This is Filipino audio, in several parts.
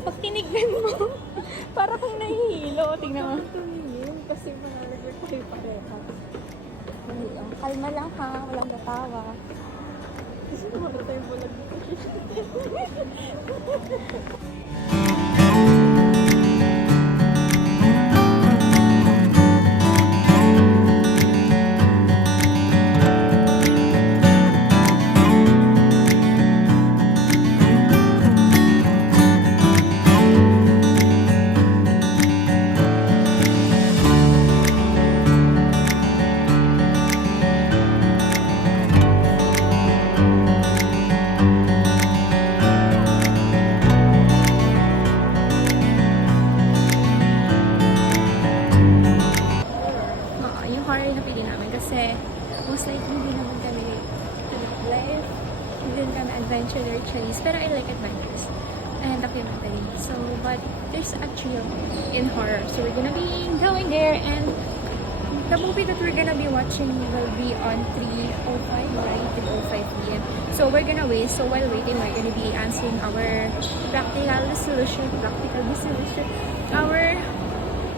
Kapag tinignan mo, para kung nahihilo. Tingnan mo. Tumingin kasi manalagot tayo pareha. Kalma lang ha, walang natawa. Kasi kumara tayo bulag dito. Yung horror na pili namin kasi most likely hindi naman kami live, hindi din kami adventure or chase, pero I like adventures and documentary. So, but there's a thrill in horror. So we're gonna be going there, and the movie that we're gonna be watching will be on 3:05, right? 3:05 p.m. So we're gonna wait. So while waiting, we're gonna be answering our practical dissolution, our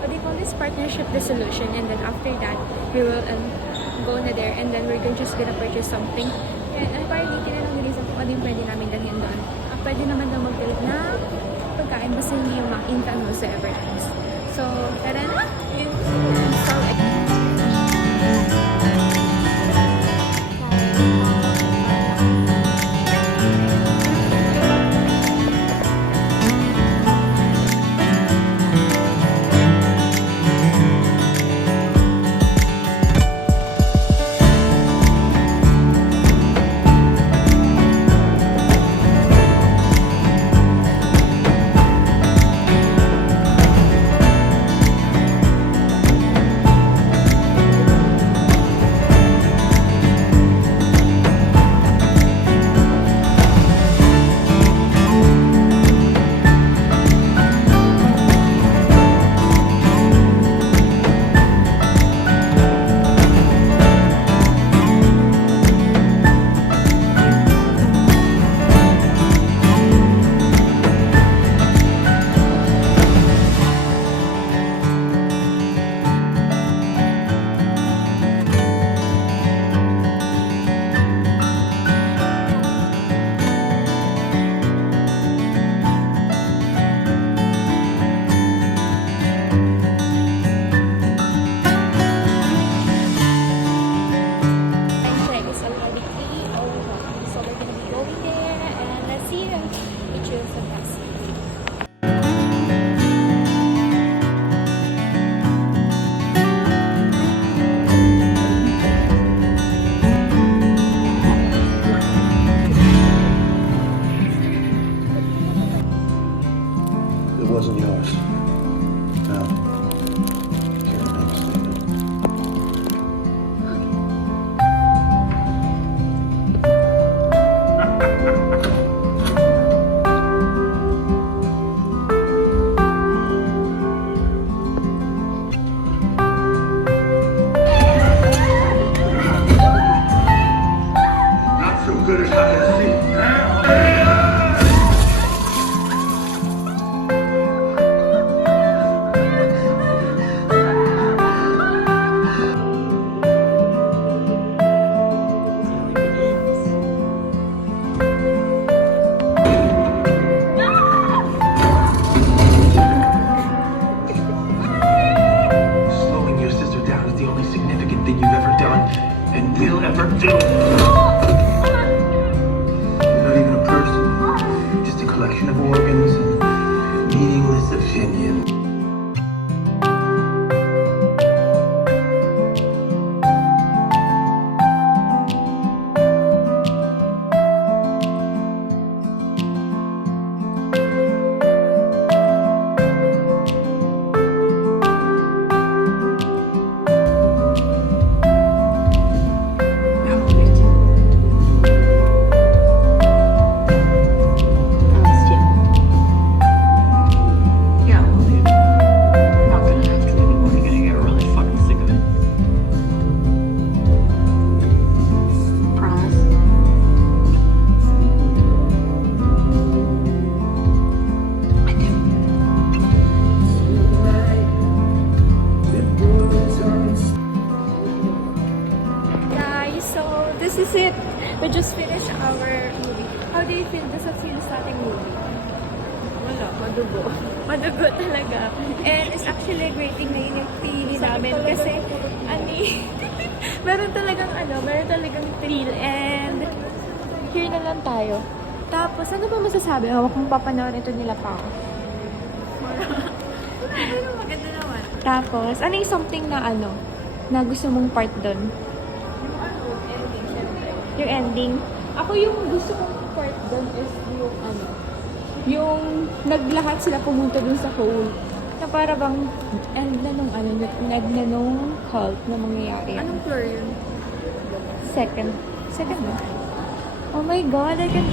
what do you call this, partnership dissolution, and then after that we will go na there, and then just gonna purchase something, and apparently tinanong nila kung ano yung pwede namin dalhin doon. Pwede naman daw magdalit na pagkain basta hindi yung mga income whatsoever. So tara na. So wasn't yours. No. Here, make a statement. Not so good as hide and seek, huh? We just finished our movie. How do you feel sa ating movie? Wala, madugo. Madugo talaga. And it's actually a great thing na yun yung pinili namin kasi meron talagang thrill and here na lang tayo. Tapos, ano ba masasabi? Kung papanoorin ito nila pa ako. Pero maganda naman. Tapos, ano yung something na na gusto mong part doon? Ending, syempre. Yung ending. Ako yung gusto kong part doon is yung yung naglahat sila pumunta dun sa hole. Na para bang end na nung nung cult na mangyayari. Anong floor yun? Second na. Oh my God, I can